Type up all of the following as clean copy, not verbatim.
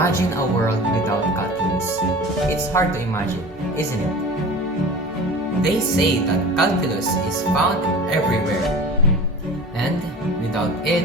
Imagine a world without calculus. It's hard to imagine, isn't it? They say that calculus is found everywhere. And without it,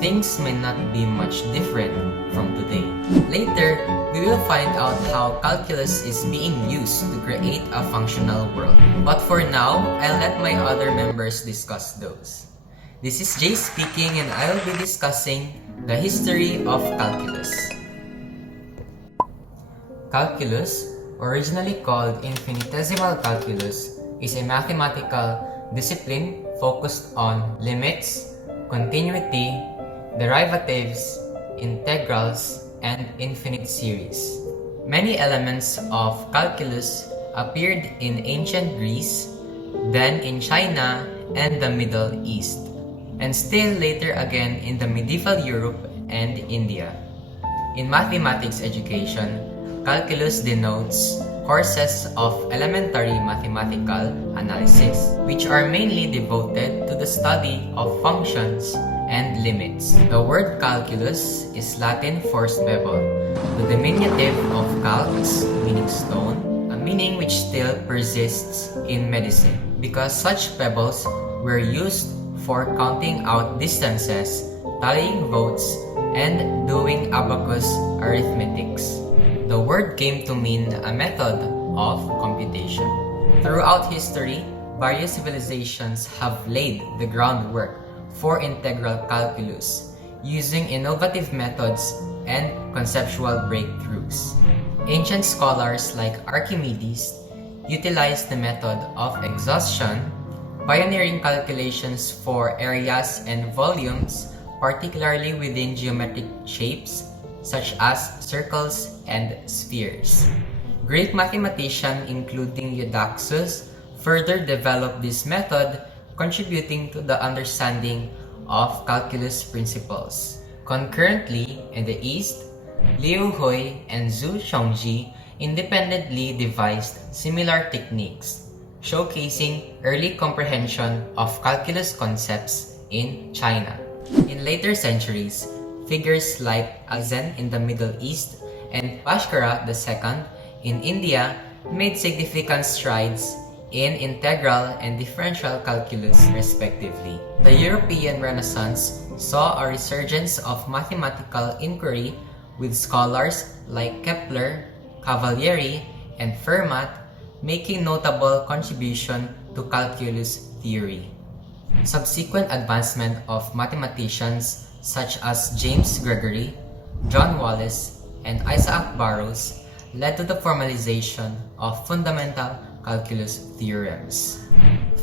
things may not be much different from today. Later, we will find out how calculus is being used to create a functional world. But for now, I'll let my other members discuss those. This is Jay speaking, and I'll be discussing the history of calculus. Calculus, originally called infinitesimal calculus, is a mathematical discipline focused on limits, continuity, derivatives, integrals, and infinite series. Many elements of calculus appeared in ancient Greece, then in China and the Middle East, and still later again in the medieval Europe and India. In mathematics education, calculus denotes courses of elementary mathematical analysis, which are mainly devoted to the study of functions and limits. The word calculus is Latin for spebble, the diminutive of calx, meaning stone, a meaning which still persists in medicine, because such pebbles were used for counting out distances, tallying votes, and doing abacus arithmetics. The word came to mean a method of computation. Throughout history, various civilizations have laid the groundwork for integral calculus, using innovative methods and conceptual breakthroughs. Ancient scholars like Archimedes utilized the method of exhaustion, pioneering calculations for areas and volumes, particularly within geometric shapes such as circles and spheres. Greek mathematicians, including Eudoxus, further developed this method, contributing to the understanding of calculus principles. Concurrently, in the East, Liu Hui and Zhu Xiongji independently devised similar techniques, showcasing early comprehension of calculus concepts in China. In later centuries, figures like Azen in the Middle East and Bhaskara II in India made significant strides in integral and differential calculus, respectively. The European Renaissance saw a resurgence of mathematical inquiry with scholars like Kepler, Cavalieri, and Fermat making notable contribution to calculus theory. Subsequent advancement of mathematicians such as James Gregory, John Wallis, and Isaac Barrows led to the formalization of fundamental calculus theorems.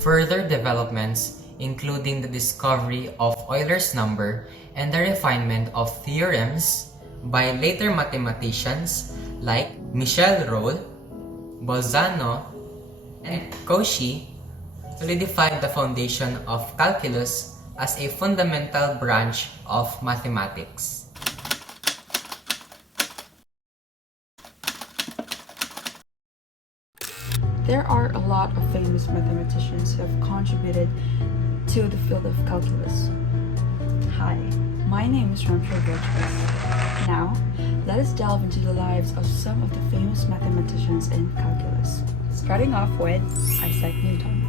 Further developments, including the discovery of Euler's number and the refinement of theorems by later mathematicians like Michel Rolle, Bolzano, and Cauchy, solidified the foundation of calculus as a fundamental branch of mathematics. There are a lot of famous mathematicians who have contributed to the field of calculus. Hi, my name is Ramshel Virtuous. Now, let us delve into the lives of some of the famous mathematicians in calculus. Starting off with Isaac Newton.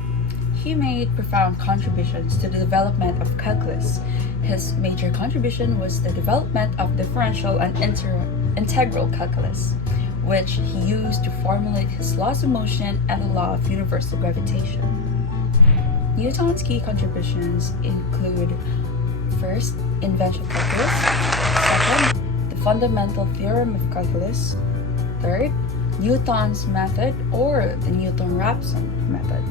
He made profound contributions to the development of calculus. His major contribution was the development of differential and integral calculus, which he used to formulate his laws of motion and the law of universal gravitation. Newton's key contributions include: first, invention of calculus; second, the fundamental theorem of calculus; third, Newton's method or the Newton-Raphson method;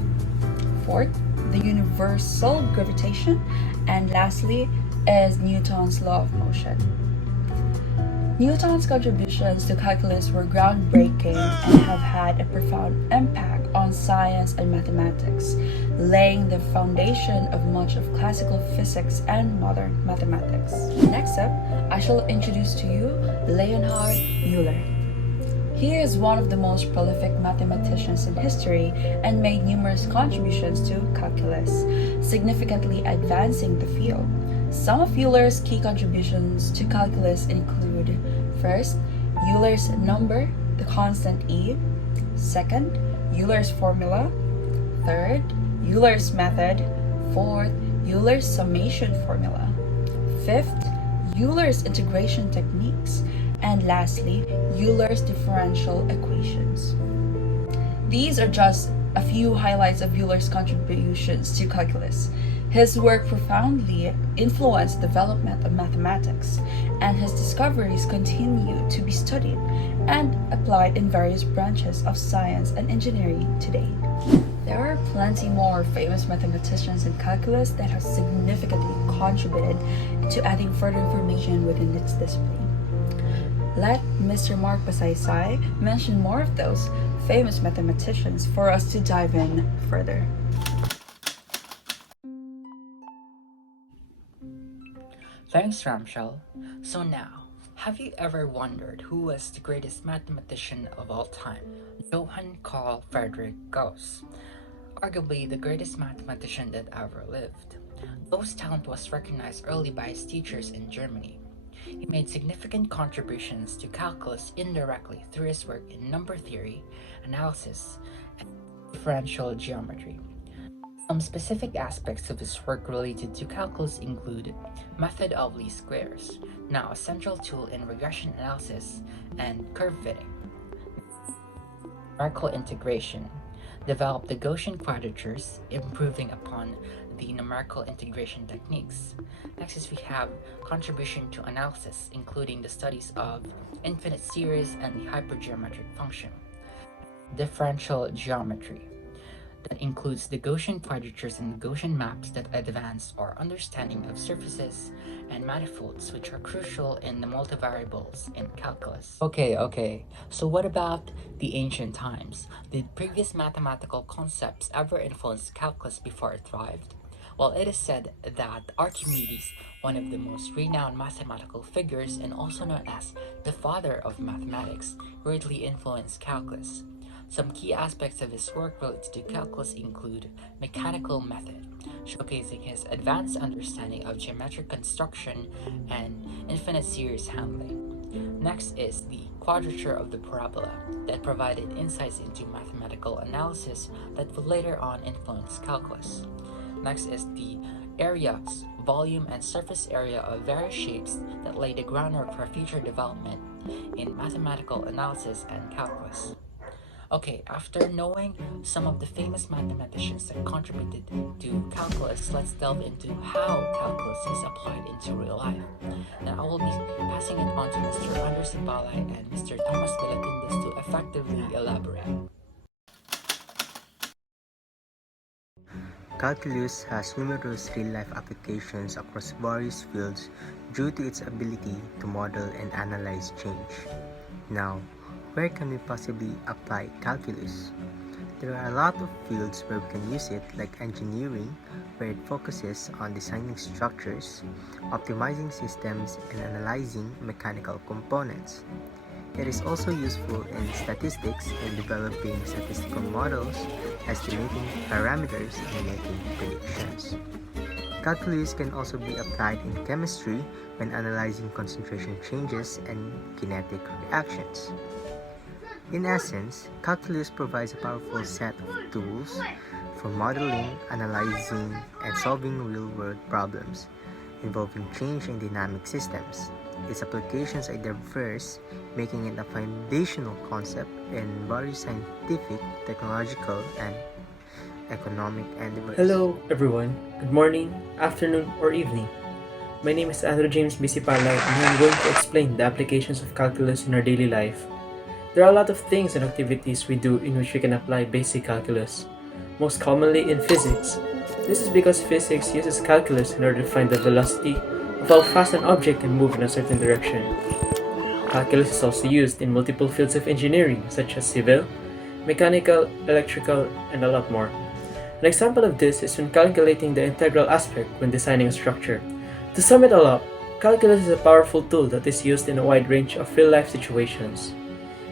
fourth, the universal gravitation; and lastly is Newton's law of motion. Newton's contributions to calculus were groundbreaking and have had a profound impact on science and mathematics, laying the foundation of much of classical physics and modern mathematics. Next up, I shall introduce to you Leonhard Euler. He is one of the most prolific mathematicians in history and made numerous contributions to calculus, significantly advancing the field. Some of Euler's key contributions to calculus include: first, Euler's number, the constant E. Second, Euler's formula. Third, Euler's method. Fourth, Euler's summation formula. Fifth, Euler's integration techniques. And lastly, Euler's differential equations. These are just a few highlights of Euler's contributions to calculus. His work profoundly influenced the development of mathematics, and his discoveries continue to be studied and applied in various branches of science and engineering today. There are plenty more famous mathematicians in calculus that have significantly contributed to adding further information within its discipline. Let Mr. Mark Basaysay mention more of those famous mathematicians for us to dive in further. Thanks, Ramshel. So now, have you ever wondered who was the greatest mathematician of all time? Johann Carl Friedrich Gauss, arguably the greatest mathematician that ever lived. Gauss' talent was recognized early by his teachers in Germany. He made significant contributions to calculus indirectly through his work in number theory, analysis, and differential geometry. Some specific aspects of his work related to calculus include method of least squares, now a central tool in regression analysis, and curve fitting. Numerical integration developed the Gaussian quadratures, improving upon the numerical integration techniques. Next is we have contribution to analysis, including the studies of infinite series and the hypergeometric function. Differential geometry that includes the Gaussian quadratures and the Gaussian maps that advance our understanding of surfaces and manifolds, which are crucial in the multivariables in calculus. Okay, so what about the ancient times? Did previous mathematical concepts ever influence calculus before it thrived? Well, it is said that Archimedes, one of the most renowned mathematical figures and also known as the father of mathematics, greatly influenced calculus. Some key aspects of his work related to calculus include mechanical method, showcasing his advanced understanding of geometric construction and infinite series handling. Next is the quadrature of the parabola that provided insights into mathematical analysis that would later on influence calculus. Next is the areas, volume, and surface area of various shapes that laid the groundwork for future development in mathematical analysis and calculus. Okay, after knowing some of the famous mathematicians that contributed to calculus, let's delve into how calculus is applied into real life. Now, I will be passing it on to Mr. Anderson Balay and Mr. Thomas Villatindes to effectively elaborate. Calculus has numerous real-life applications across various fields due to its ability to model and analyze change. Now, where can we possibly apply calculus? There are a lot of fields where we can use it, like engineering, where it focuses on designing structures, optimizing systems, and analyzing mechanical components. It is also useful in statistics in developing statistical models, estimating parameters, and making predictions. Calculus can also be applied in chemistry when analyzing concentration changes and kinetic reactions. In essence, calculus provides a powerful set of tools for modeling, analyzing, and solving real-world problems involving change in dynamic systems. Its applications are diverse, making it a foundational concept in various scientific, technological, and economic endeavors. Hello everyone, good morning, afternoon, or evening. My name is Andrew James Bisipalay and I'm going to explain the applications of calculus in our daily life. There are a lot of things and activities we do in which we can apply basic calculus, most commonly in physics. This is because physics uses calculus in order to find the velocity of how fast an object can move in a certain direction. Calculus is also used in multiple fields of engineering such as civil, mechanical, electrical, and a lot more. An example of this is when calculating the integral aspect when designing a structure. To sum it all up, calculus is a powerful tool that is used in a wide range of real-life situations.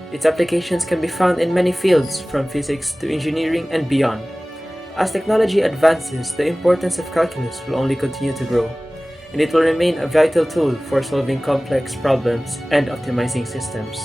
Its applications can be found in many fields, from physics to engineering and beyond. As technology advances, the importance of calculus will only continue to grow. and it will remain a vital tool for solving complex problems and optimizing systems.